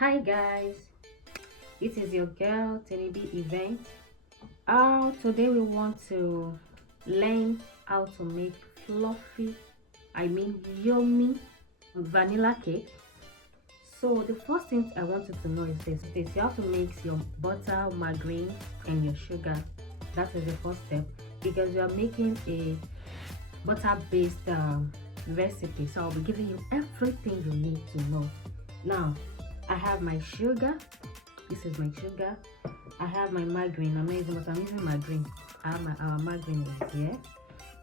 Hi guys, this is your girl Tenibi Event. Today we want to learn how to make fluffy, yummy vanilla cake. So the first thing I want you to know is this: you have to mix your butter, margarine, and your sugar. That is the first step because you are making a butter-based recipe. So I'll be giving you everything you need to know. Now, I have my sugar. This is my sugar. I have my margarine. I'm not using, but I'm using margarine. I have our margarine is here.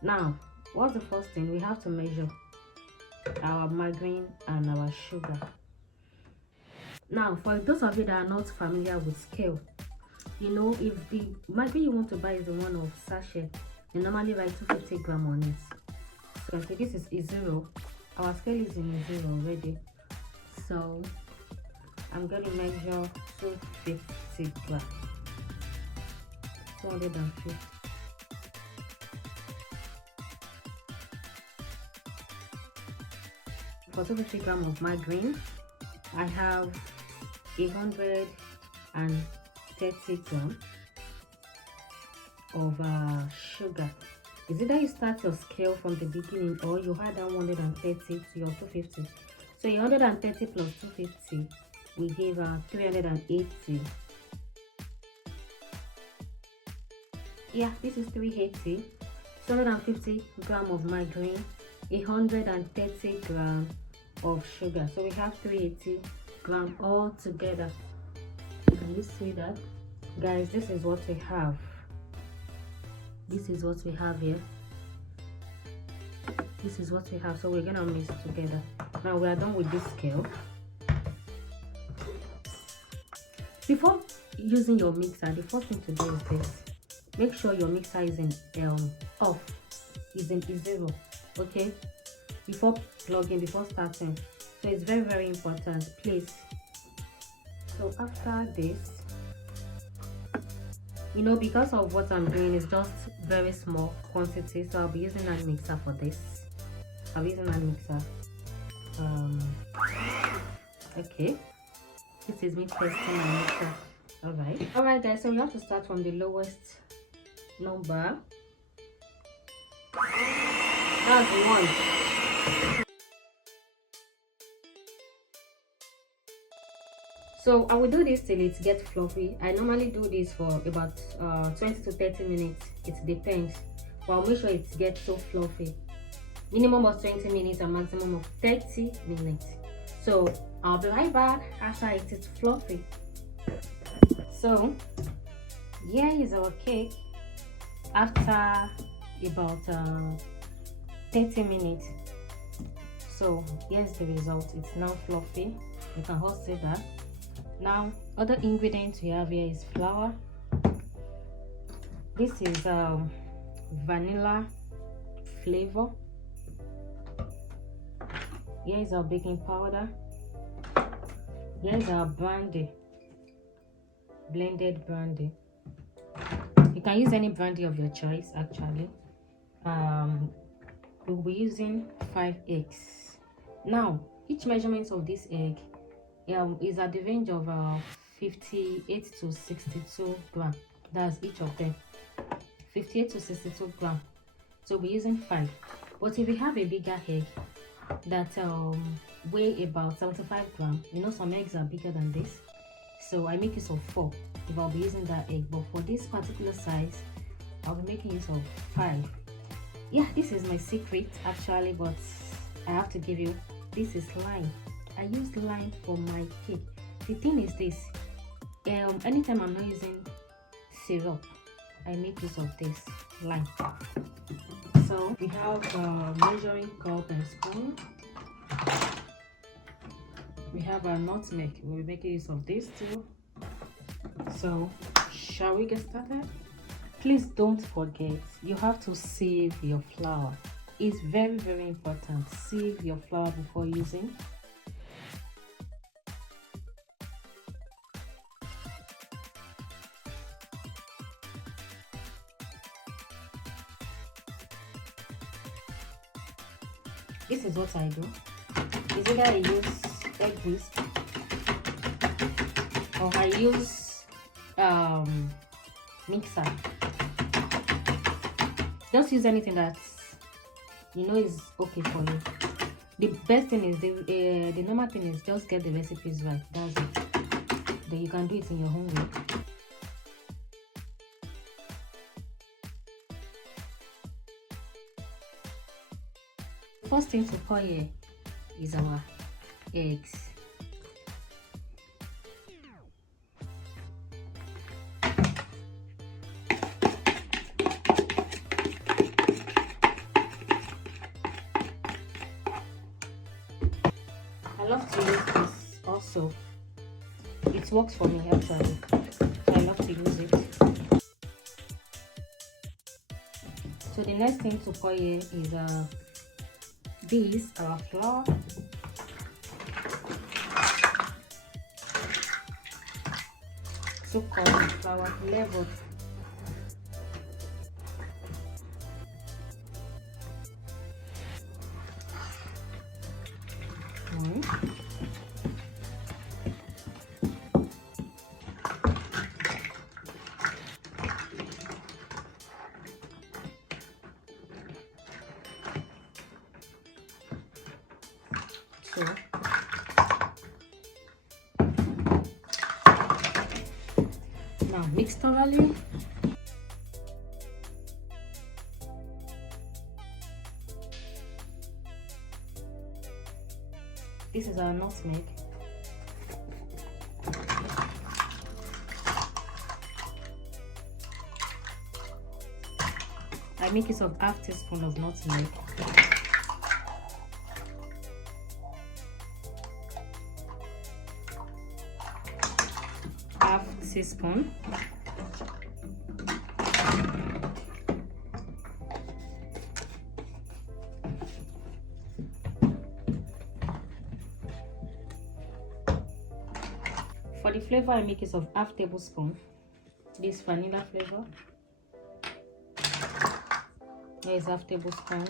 Now, what's the first thing? We have to measure our margarine and our sugar. Now, for those of you that are not familiar with scale, if the margarine you want to buy is the one of sachet, you normally write 250 gram on it. So okay, this is zero. Our scale is in zero already. So I'm going to measure 250 grams. 250. For 250 grams of margarine, I have 130 grams of sugar. Is either you start your scale from the beginning or you add that 130 to your 250. So your 130 plus 250 we gave 380. Yeah, this is 380. 250 grams of margarine, 130 grams of sugar. So we have 380 grams all together. Can you see that? Guys, this is what we have. This is what we have here. This is what we have. So we're gonna mix it together. Now we are done with this scale. Before using your mixer, the first thing to do is this: make sure your mixer is in off, is zero. Okay, before plugging, before starting. So it's very important, please. So after this, because of what I'm doing is just very small quantity, so I'll be using a mixer for this. I'll be using a mixer. Okay, this is me testing my mixer. All right guys, so we have to start from the lowest number. That's the one. So I will do this till it gets fluffy. I normally do this for about 20 to 30 minutes. It depends, but I'll make sure it gets so fluffy. Minimum of 20 minutes and maximum of 30 minutes. So I'll be right back after it is fluffy. So here is our cake after about 30 minutes. So here's the result. It's now fluffy. You can all see that. Now, other ingredients we have here is flour. This is vanilla flavor. Here is our baking powder. Here is our brandy, blended brandy. You can use any brandy of your choice actually. We'll be using 5 eggs. Now, each measurement of this egg is at the range of 58 to 62 grams. That's each of them, 58 to 62 grams. So we're using 5. But if you have a bigger egg that weigh about 75 grams, some eggs are bigger than this, so I make use of 4 if I'll be using that egg. But for this particular size, I'll be making use of 5. Yeah, this is my secret actually, but I have to give you, this is lime. I use lime for my cake. The thing is this: anytime I'm not using syrup, I make use of this lime. So we have measuring cup and spoon. We have a nutmeg. We'll be making use of this too. So shall we get started? Please don't forget, you have to sieve your flour. It's very important. Sieve your flour before using. This is what I do. Is either I use egg whisk or I use mixer. Just use anything that you know is okay for you. The best thing is the normal thing is just get the recipes right. That's it. Then you can do it in your own way. The first thing to pour here is our eggs. I love to use this also. It works for me actually. I love to use it. So the next thing to pour here is our flour. So called flour level. One. So now mix thoroughly. This is our nutmeg. I make use of half teaspoon of nutmeg. Half teaspoon. For the flavor, I make use of half tablespoon. This vanilla flavor. There is half tablespoon.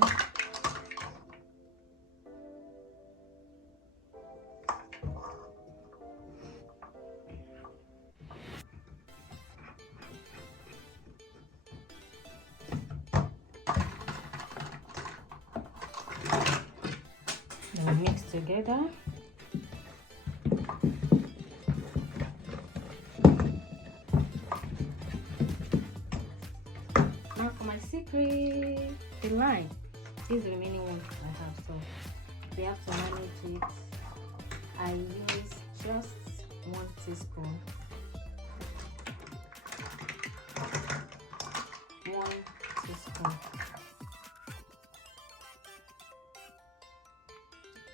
Now mix together. Now for my secret, the lime. This is the remaining one I have, so we have to manage it. I use just 1 teaspoon. 1 teaspoon.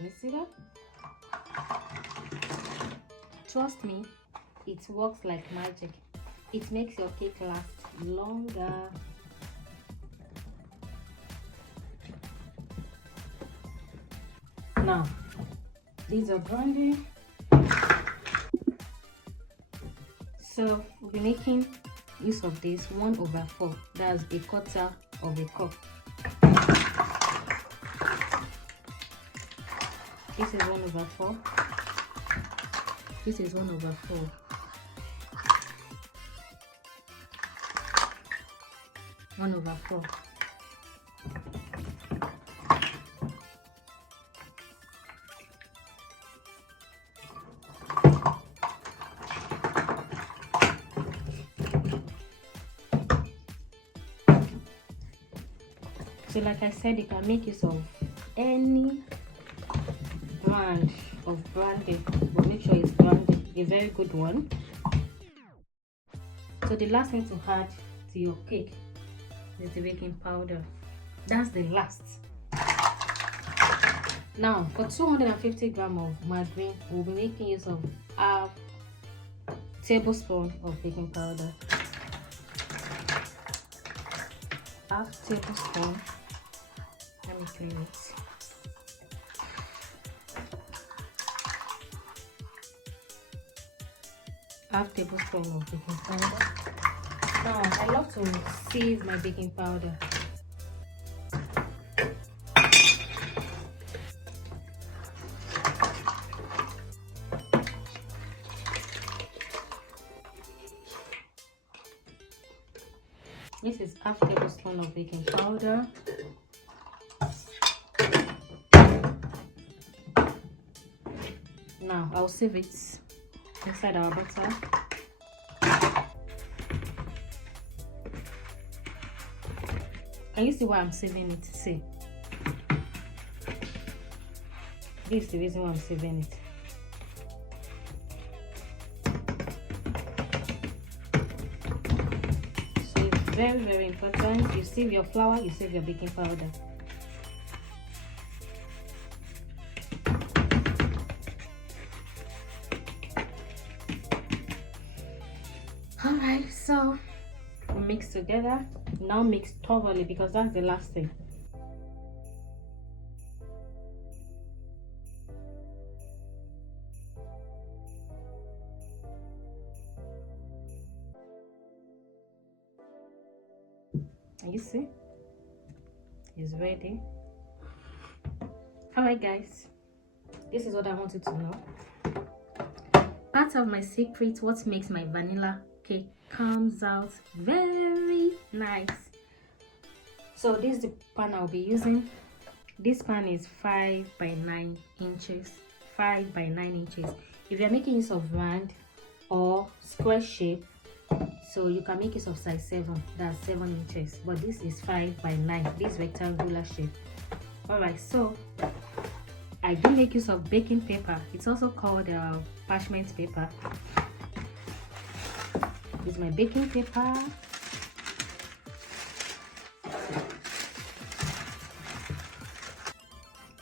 You see that? Trust me, it works like magic. It makes your cake last longer. Now, these are grinding. So we'll be making use of this 1/4. That's a quarter of a cup. This is 1/4. This is 1/4. 1/4. So like I said, you can make use of any brand of brandy, but make sure it's brandy, a very good one. So the last thing to add to your cake is the baking powder. That's the last. Now for 250 grams of margarine, we'll be making use of half tablespoon of baking powder. Half tablespoon. Let me clean it. Half tablespoon of baking powder. Now I love to sieve my baking powder. This is half tablespoon of baking powder. Now I'll sieve it inside our butter. Can you see why I'm sieving it? See, this is the reason why I'm sieving it. So it's very, very important. You sieve your flour, you sieve your baking powder. Alright, so we mix together. Now mix thoroughly because that's the last thing. And you see, it's ready. Alright guys, this is what I wanted to know. Part of my secret, what makes my vanilla cake comes out very nice. So this is the pan I'll be using. This pan is 5 by 9 inches. 5 by 9 inches. If you're making use of round or square shape, so you can make use of size 7, that's 7 inches, but this is 5 by 9, this rectangular shape. Alright, so I do make use of baking paper. It's also called parchment paper. This is my baking paper.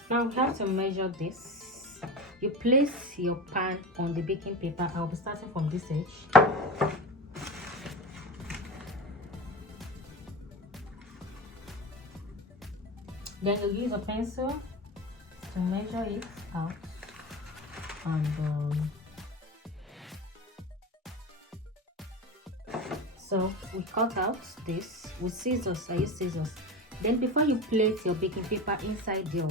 Now we have to measure this. You place your pan on the baking paper. I'll be starting from this edge. Then you use a pencil to measure it out, and so we cut out this with scissors. I use scissors. Then before you place your baking paper inside your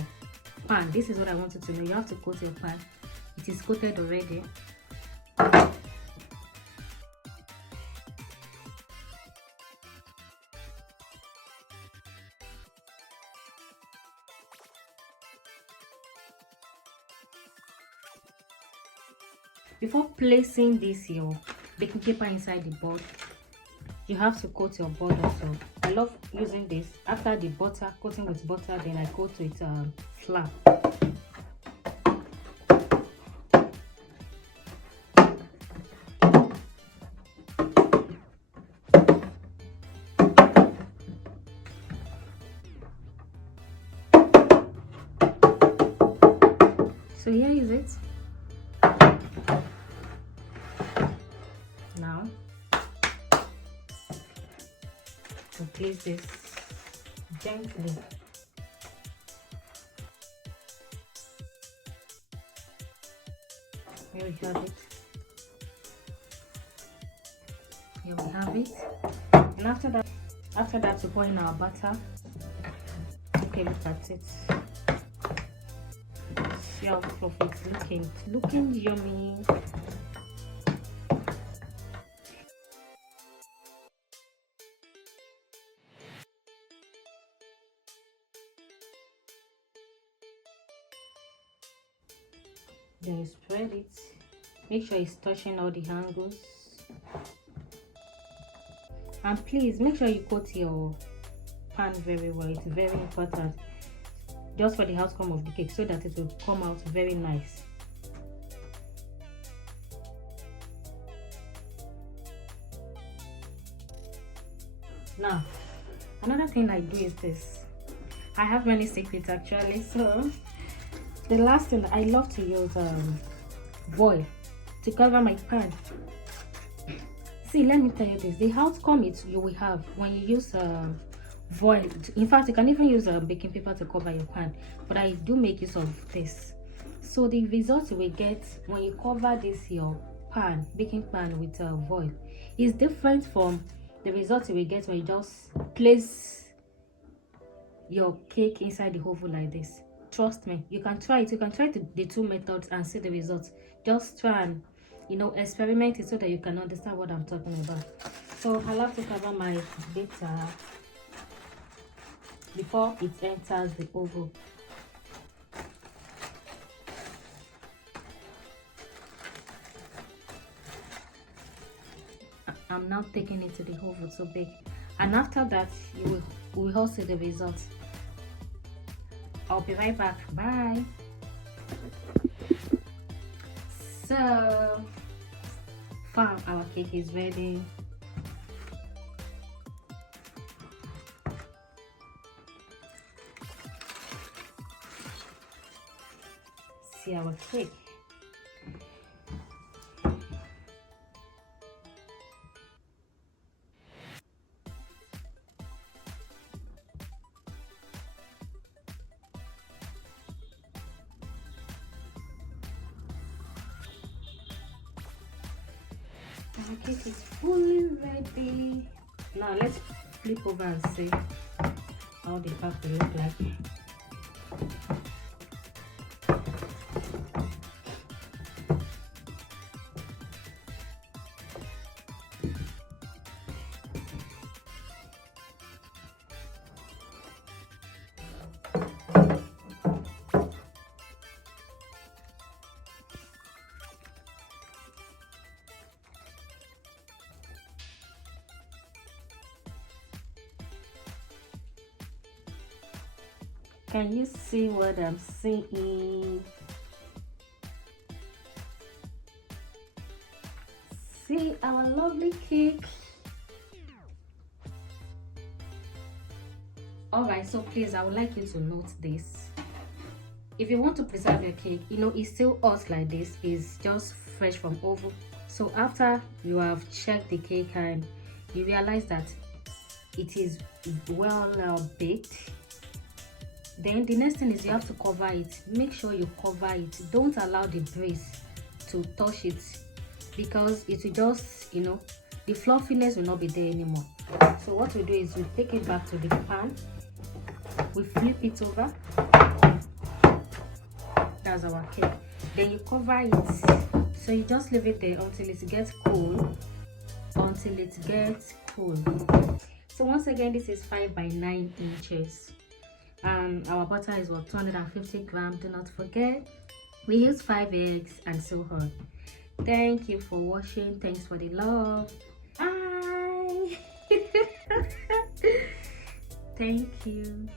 pan, this is what I wanted to know. You have to coat your pan. It is coated already. Before placing this your baking paper inside the board, you have to coat your board also. I love using this. After the butter, coating with butter, then I coat with flour. So here is it. Now to place this gently. Here we have it. Here we have it. And after that we pour in our butter. Okay, look at it. See how fluffy it's looking. It's looking yummy. Then you spread it. Make sure it's touching all the angles. And please make sure you coat your pan very well. It's very important, just for the outcome of the cake, so that it will come out very nice. Now, another thing I do is this. I have many secrets actually. So the last thing, I love to use foil to cover my pan. See, let me tell you this, the outcome you will have when you use foil. In fact, you can even use baking paper to cover your pan, but I do make use of this. So the result you will get when you cover this your pan, baking pan, with foil is different from the result you will get when you just place your cake inside the oven like this. Trust me, you can try it. You can try the two methods and see the results. Just try and experiment it so that you can understand what I'm talking about. So I'll have to cover my batter before it enters the oven. I'm now taking it to the oven to bake, and after that we will all see the results. I'll be right back. Bye. So far our cake is ready. See our cake. Our cake is fully ready. Now let's flip over and see how the back will look like. Can you see what I'm seeing? See our lovely cake. Alright, so please, I would like you to note this. If you want to preserve your cake, you know, it's still hot like this, it's just fresh from oven. So after you have checked the cake and you realize that it is well baked, then the next thing is you have to cover it. Make sure you cover it. Don't allow the breeze to touch it, because it will just, you know, the fluffiness will not be there anymore. So what we do is we take it back to the pan, we flip it over. That's our cake. Then you cover it. So you just leave it there until it gets cool. So once again, this is 5 by 9 inches. And our butter is what, 250 grams. Do not forget, we use 5 eggs and so on. Thank you for watching. Thanks for the love. Bye. Thank you.